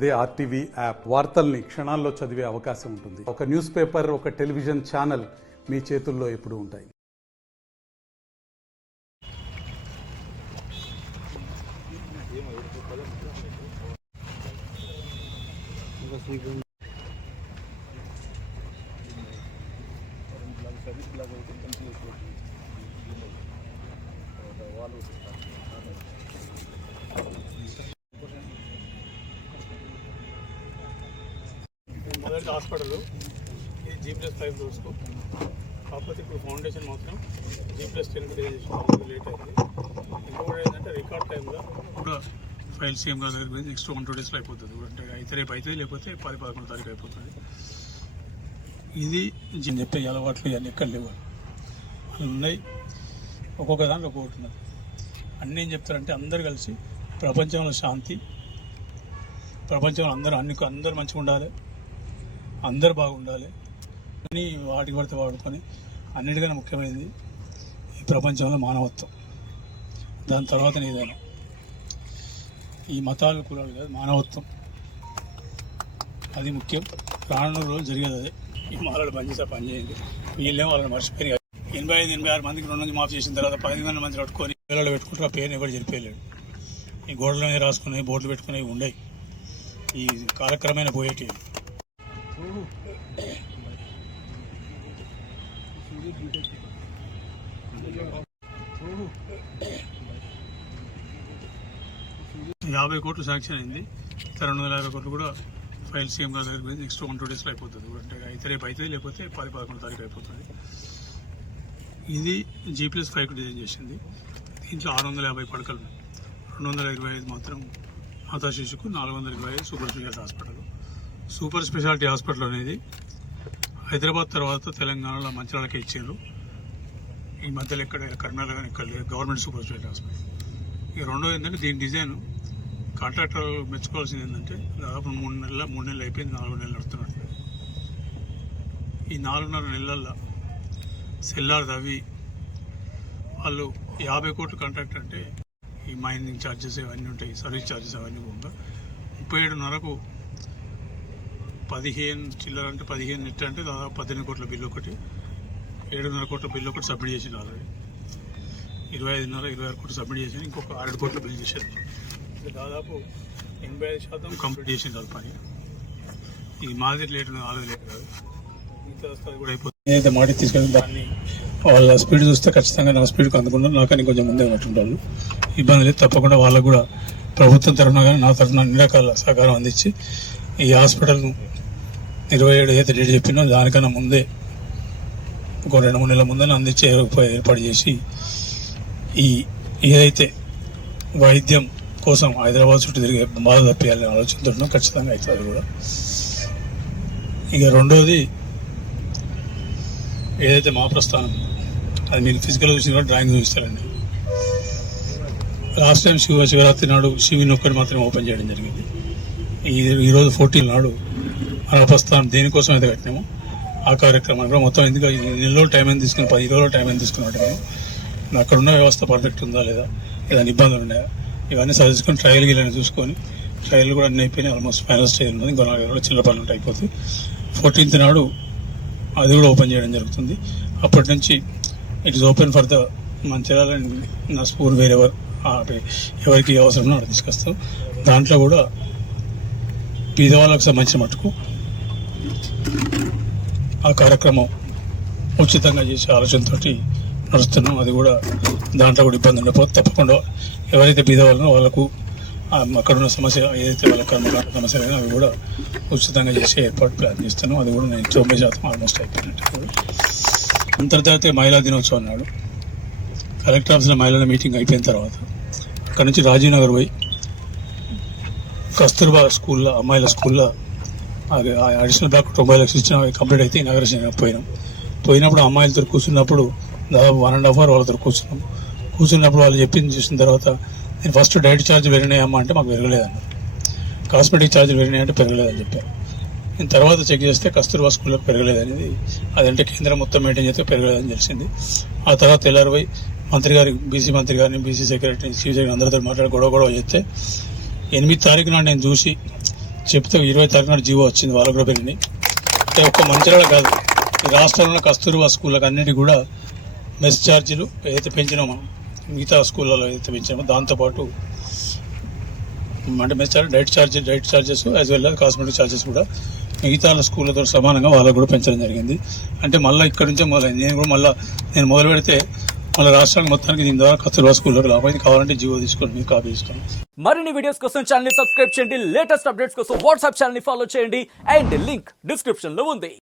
అదే RTV app వార్తల్ని క్షణాల్లో చదివే అవకాశం ఉంటుంది. ఒక న్యూస్ పేపర్, ఒక టెలివిజన్ ఛానల్ మీ చేతుల్లో ఎప్పుడూ ఉంటాయి. మొదటి హాస్పిటల్ ఇది G+5 ఫ్లోర్స్కు, కాకపోతే ఇప్పుడు ఫౌండేషన్ మాత్రం G+10 లేట్ అయింది. ఇంకొకటి ఏంటంటే రికార్డ్ టైంలో కూడా ఫైల్ సీఎం గారి దగ్గరికి పోయి నెక్స్ట్ 1-2 డేస్లో అయిపోతుంది. అంటే అయితే రేపు అయితే, లేకపోతే 10-11 తారీఖు అయిపోతుంది. ఇది చెప్పే అలవాట్లు ఇవన్నీ ఎక్కడ లేవు, అవి ఉన్నాయి. ఒక్కొక్క దాంట్లో ఒక్కొక్కటి ఉన్నది. అన్నీ ఏం చెప్తారంటే అందరు కలిసి ప్రపంచంలో శాంతి, ప్రపంచంలో అందరూ మంచిగా ఉండాలి, అందరు బాగుండాలి అని వాటికి పడితే వాడుకొని, అన్నిటికన్నా ముఖ్యమైనది ఈ ప్రపంచంలో మానవత్వం. దాని తర్వాత ఏదైనా ఈ మతాలు కులాలు కాదు, మానవత్వం అది ముఖ్యం. రానున్న రోజులు జరిగేది అదే. ఈ మాలలు పని చేయండి, వీళ్ళేమో వాళ్ళని మర్చిపోయి 85-86 మందికి 2 మంది మాఫ్ చేసిన తర్వాత 10 మంది పట్టుకొని పిల్లలు పెట్టుకుంటారు. ఆ పేరుని ఎవరు జరిపేయలేడు. ఈ గోడలోనే రాసుకుని బోర్డులు పెట్టుకునేవి ఉండయి, ఈ కాలక్రమేణా పోయేటివి. $50 కోట్లు శాంక్షన్ అయింది. 250 కోట్లు కూడా ఫైల్ సీఎం గారి దగ్గరికి పోయింది. నెక్స్ట్ 1-2 డేస్లో అయిపోతుంది. అంటే అయితే రేపు అయితే, లేకపోతే 10-11 తారీఖు అయిపోతుంది. ఇది G+5 డిజైన్ చేసింది. దీంట్లో 650 పడకలు, 225 మాత్రం మాతా శిశుకు, 425 super speciality hospital. Super speciality hospital అనేది హైదరాబాద్ తర్వాత తెలంగాణలో మంచిర్యాలకే ఇచ్చారు. ఈ మధ్యలో ఎక్కడ కర్ణాటక కానీ ఇక్కడ గవర్నమెంట్ సూపర్ స్పెషాలిటీ హాస్పిటల్. ఇక రెండోది ఏంటంటే దీని డిజైన్ కాంట్రాక్టర్ మెచ్చుకోవాల్సింది ఏంటంటే దాదాపు 3 నెలలు అయిపోయింది, 4 నెలలు నడుతున్నట్టు. ఈ 4.5 నెలల్లో సెల్లార్ తవ్వి వాళ్ళు 50 కోట్లు కాంట్రాక్ట్ అంటే ఈ మైనింగ్ ఛార్జెస్ ఇవన్నీ ఉంటాయి, సర్వీస్ ఛార్జెస్ అవన్నీ కూడా 37.5కు 15 చిల్లర అంటే 15 నెట్ అంటే దాదాపు 18 కోట్ల బిల్లు ఒకటి, 7.5 కోట్ల బిల్లు ఒకటి సబ్మిట్ చేసింది. ఆల్రెడీ 25.5-26 కోట్లు సబ్మిట్ చేసి ఇంకొక 6 కోట్ల బిల్లు చేశారు. దాదాపు 85% కంప్లీట్ చేసింది వాళ్ళ పని. ఈ మాది లేట్, 4 లేట్ కాదు, ఇంత కూడా అయిపోతుంది. ఏదైతే మాట తీసుకెళ్ళి దాన్ని వాళ్ళ స్పీడ్ చూస్తే ఖచ్చితంగా నా స్పీడ్కి అందుకున్నారు, నాకని కొంచెం ముందే ఉన్నట్టుంటారు. ఇబ్బంది లేదు, తప్పకుండా వాళ్ళకు కూడా ప్రభుత్వం తరఫున కానీ నా తరఫున అన్ని రకాల సహకారం అందించి ఈ హాస్పిటల్ను 27 ఏదైతే డేట్ చెప్పినో దానికన్నా ముందే ఒక 2-3 నెలల ముందే అందించి ఏర్పాటు చేసి ఈ ఏదైతే వైద్యం కోసం హైదరాబాద్ చుట్టూ తిరిగే బాధ తప్పేయాలని ఆలోచనతో ఖచ్చితంగా అవుతుంది కూడా. ఇక రెండోది ఏదైతే మా ప్రస్థానం, అది మీరు ఫిజికల్ చూసిన డ్రాయింగ్ చూపిస్తారండి. లాస్ట్ టైం శివరాత్రి నాడు శివుని ఒక్కటి మాత్రమే ఓపెన్ చేయడం జరిగింది. ఈరోజు 14 నాడు మన ప్రస్థానం దేనికోసం అయితే కట్టినామో ఆ కార్యక్రమాలు కూడా మొత్తం ఎందుకు 10 రోజులు టైం అని తీసుకుని 10 రోజులు టైం అని తీసుకున్నట్టు మేము అక్కడ ఉన్న వ్యవస్థ పర్ఫెక్ట్ ఉందా లేదా, ఏదైనా ఇబ్బందులు ఉన్నాయా, ఇవన్నీ సరిచుకొని ట్రయల్ గీలని చూసుకొని, ట్రయల్ కూడా అన్నీ అయిపోయినాయి, ఆల్మోస్ట్ ఫైనల్ స్టేజ్ ఉన్నది. ఇంకో 4 రోజులు చిల్లర పనులు అయిపోతుంది. 14th నాడు అది కూడా ఓపెన్ చేయడం జరుగుతుంది. అప్పటి నుంచి it is open for the Mancherial and Naspur wherever, ఎవరికి అవసరమో అక్కడ తీసుకొస్తాం. దాంట్లో కూడా పేదవాళ్ళకు సంబంధించిన మటుకు ఆ కార్యక్రమం ఉచితంగా చేసే ఆలోచనతో నడుస్తున్నాం. అది కూడా దాంట్లో కూడా ఇబ్బంది ఉండకపోతే తప్పకుండా ఎవరైతే పేదవాళ్ళనో వాళ్ళకు అక్కడున్న సమస్య ఏదైతే వాళ్ళ కర్మకాండ సమస్యలు అయినా అవి కూడా ఉచితంగా చేసే ఏర్పాటు ప్లాన్ చేస్తున్నాం. అది కూడా నేను 90% ఆల్మోస్ట్ అయిపోయినట్టు. అంతర్జాతీయ మహిళా దినోత్సవం నాడు కలెక్టర్ ఆఫీస్లో మహిళల మీటింగ్ అయిపోయిన తర్వాత అక్కడ నుంచి రాజీవ్ నగర్ పోయి కస్తూర్బా స్కూల్లో, అమ్మాయిల స్కూల్లో అడిషనల్ బ్లాక్ 90 లక్షలు ఇచ్చిన కంప్లీట్ అయితే ఇనాగరేషన్ పోయినప్పుడు అమ్మాయిలతో కూర్చున్నప్పుడు దాదాపు 1.5 hour వాళ్ళతో కూర్చున్నప్పుడు వాళ్ళు చెప్పింది చూసిన తర్వాత నేను ఫస్ట్ డైట్ ఛార్జ్ పెరిగినాయమ్మా అంటే మాకు పెరగలేదన్నారు, కాస్మెటిక్ ఛార్జీలు పెరిగినాయి అంటే పెరగలేదని చెప్పారు. నేను తర్వాత చెక్ చేస్తే కస్తూర్బా స్కూల్లో పెరగలేదనేది, అదంటే కేంద్రం మొత్తం మెయింటైన్ చేస్తే పెరగలేదని తెలిసింది. ఆ తర్వాత తెల్లారిపోయి మంత్రి గారి, బీసీ మంత్రి గారిని, బీసీ సెక్రటరీ, చీఫ్ సెక్రటరీ అందరితో మాట్లాడి గొడవ చేస్తే 8 తారీఖు నాడు నేను చూసి చెప్తే 20 తారీఖు నాడు జీవో వచ్చింది, వాళ్ళకు కూడా పెరిగినాయి. అంటే ఒక్క మంచిర్యాల కాదు, ఈ రాష్ట్రంలో కస్తూర్బా స్కూళ్ళకి అన్నిటికీ కూడా మెస్ ఛార్జీలు ఏదైతే పెంచినామో మిగతా స్కూళ్ళలో ఏదైతే పెంచామో దాంతోపాటు అంటే mess charge, diet charges as well as cosmetic charges కూడా మిగతా స్కూళ్ళతో సమానంగా వాళ్ళకు కూడా పెంచడం జరిగింది. అంటే మళ్ళీ ఇక్కడ నుంచే మొదలైంది. నేను మొదలు పెడితే మళ్ళీ రాష్ట్రానికి మొత్తానికి దీని ద్వారా కస్తూర్బా స్కూళ్ళకి లాభం. కావాలంటే జీవో తీసుకోండి, మీరు కాపీ తీసుకోండి. మరిన్ని వీడియోస్ కోసం ఛానల్ ని సబ్స్క్రైబ్ చేయండి, లేటెస్ట్ అప్డేట్స్ కోసం వాట్సాప్ ఛానల్ ని ఫాలో చేయండి అండ్ లింక్ డిస్క్రిప్షన్ లో ఉంది.